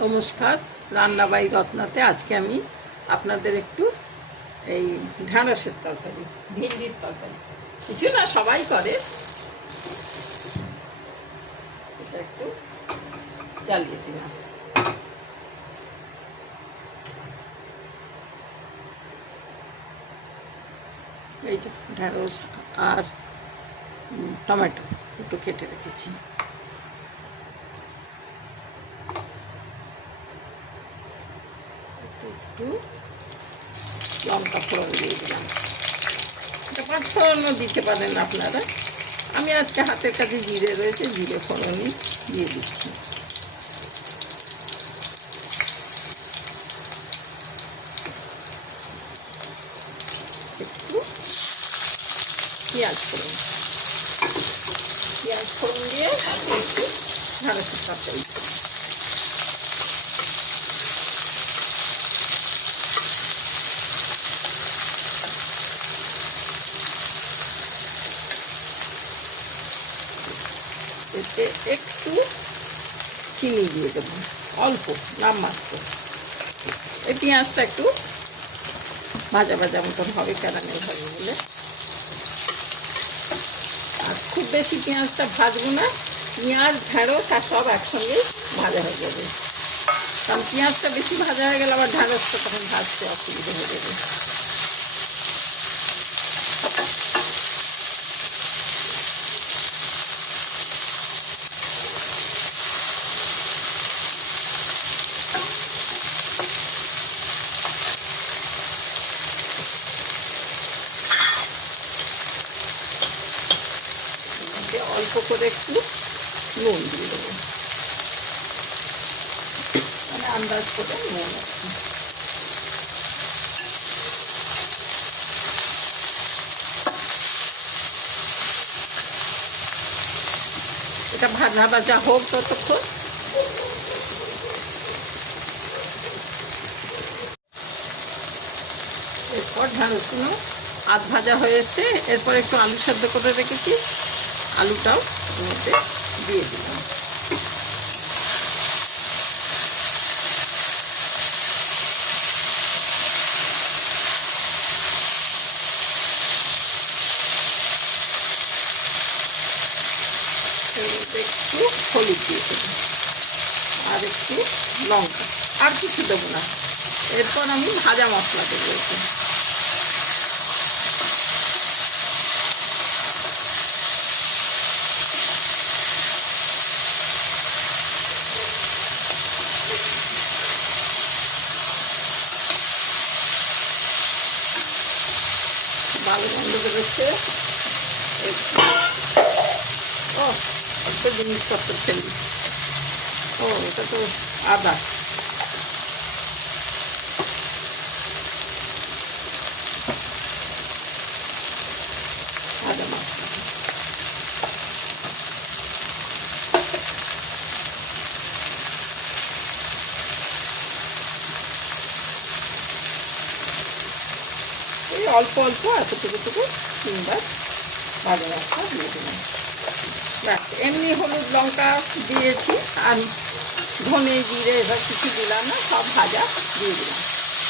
নমস্কার, রান্না বাই রত্নাতে আজকে আমি আপনাদের একটু এই ঢ্যাঁড়সের তরকারি, ভিন্ডির তরকারি, কিছু না সবাই করে, এটা একটু জ্বালিয়ে দিলাম। এই যে ঢ্যাঁড়স আর টমেটো একটু কেটে রেখেছি, একটু লঙ্কা ফোড়ন দিয়ে দিলাম। এটা পাঁচ ফোড়নও দিতে পারেন আপনারা, আমি আজকে হাতের কাছে জিরে রয়েছে, জিরে ফোড়নই দিয়ে দিচ্ছি। একটু পেঁয়াজ ফোড়ন দিয়ে একটু ঢ্যাঁড়সের তরকারি। এতে একটু চিনি দিয়ে দেবো, অল্প নামমাত্র। এই পেঁয়াজটা একটু ভাজা ভাজা মতন হবে, ক্যারামেল হবে বলে। আর খুব বেশি পেঁয়াজটা ভাজবো না, পেঁয়াজ ঢ্যাঁড়স আর সব একসঙ্গে ভাজা হয়ে যাবে। কারণ পেঁয়াজটা বেশি ভাজা হয়ে গেলে আবার ঢ্যাঁড়সটা তখন ভাজতে অসুবিধা হয়ে যাবে। অল্প করে একটু নুন দিয়ে দেবো, মানে আন্দাজ করে নুন। এটা ভাজা ভাজা হোক ততক্ষণ। এরপর ঢ্যাঁড়সগুলো আধ ভাজা হয়ে এসছে, এরপর একটু আলু সেদ্ধ করে রেখেছি, আলুটাও মধ্যে দিয়ে দিলাম। একটু হলুদ দিয়ে দেবো আর একটু লঙ্কা, আর কিছু দেবো না। এরপর আমি ভাজা মশলা দেবো। ভালো গন্ধ বেরোচ্ছে। ও একটা জিনিসপত্র ফেলি, ও এটা তো আদা। আদা মশলা এই অল্প অল্প এতটুকু তিনবার ভাজা মশলা দিয়ে দিলাম। ব্যাস, এমনি হলুদ লঙ্কা দিয়েছি, আর ধনে জিরে এবার কিছু দিলাম না, সব ভাজা দিয়ে দিলাম।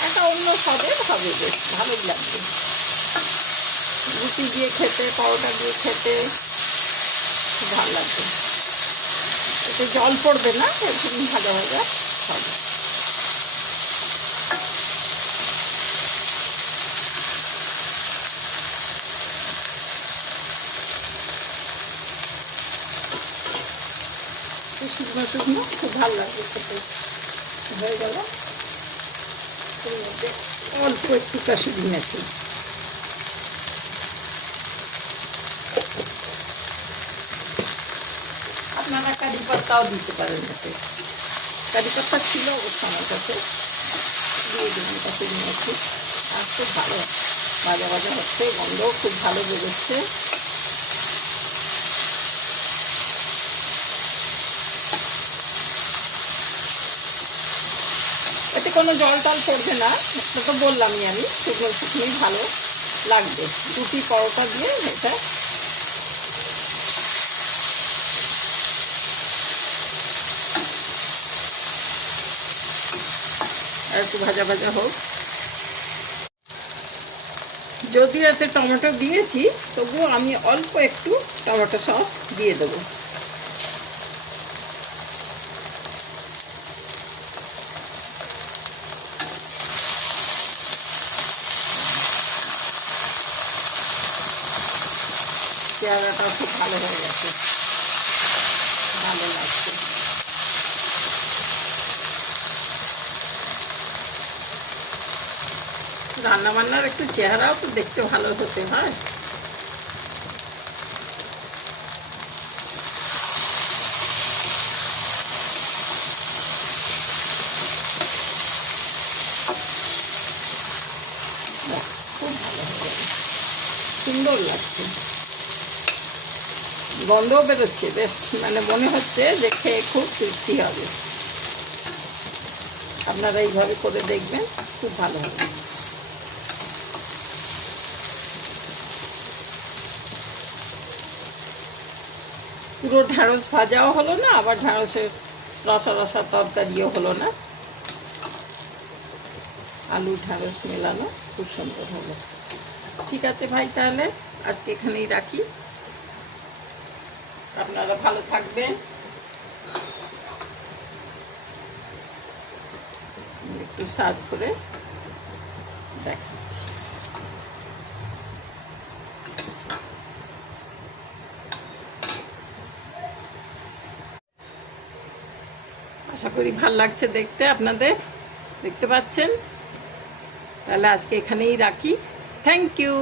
একটা অন্য স্বাদের হবে, বেশ ভালো লাগবে। রুটি দিয়ে খেতে, পরোটা দিয়ে খেতে খুব ভালো লাগবে। এতে জল পড়বে না, একটু ভাজা ভাজা হবে। শুকনো শুকনো খুব ভালো লাগবে খেতে। হয়ে গেল, এর মধ্যে অল্প একটু কাসুরি মেথি, আপনারা কারি পাতাও দিতে পারেন। এতে কারি পাতা ছিল অবশ্য আমার কাছে, দিয়ে দিলাম কাসুরি মেথি। আর খুব ভালো ভাজা ভাজা হচ্ছে, গন্ধও খুব ভালো বেরোচ্ছে। এতে কোনো জল টল পড়বে না, তো বললামই আমি, শুকনো শুকনোই ভালো লাগবে। রুটি পরোটা দিয়ে এটা একটু ভাজা ভাজা হোক। যদিও এতে টমেটো দিয়েছি, তবুও আমি অল্প একটু টমেটো সস দিয়ে দেবো। পেয়ারাটাও খুব ভালো হয়ে গেছে, ভালো লাগছে। রান্নাবান্নার একটু চেহারাও তো দেখতে ভালো হতে হয়। খুব ভালো হয়ে গেছে, সুন্দর লাগছে, গন্ধও বেরোচ্ছে বেশ, মানে মনে হচ্ছে যে খেয়ে খুব তৃপ্তি হবে। আপনারা এইভাবে করে দেখবেন, খুব ভালো হবে। পুরো ঢ্যাঁড়স ভাজাও হলো না, আবার ঢ্যাঁড়সের রসা রসা তরকারিও হলো না, আলু ঢ্যাঁড়স মেলানো খুব সুন্দর হলো। ঠিক আছে ভাই, তাহলে আজকে এখানেই রাখি। আপনারা ভালো থাকবেন। একটু সার্ভ করে দেখাচ্ছি। আশা করি ভালো লাগছে দেখতে, আপনাদের দেখতে পাচ্ছেন। তাহলে আজকে এখানেই রাখি। Thank you.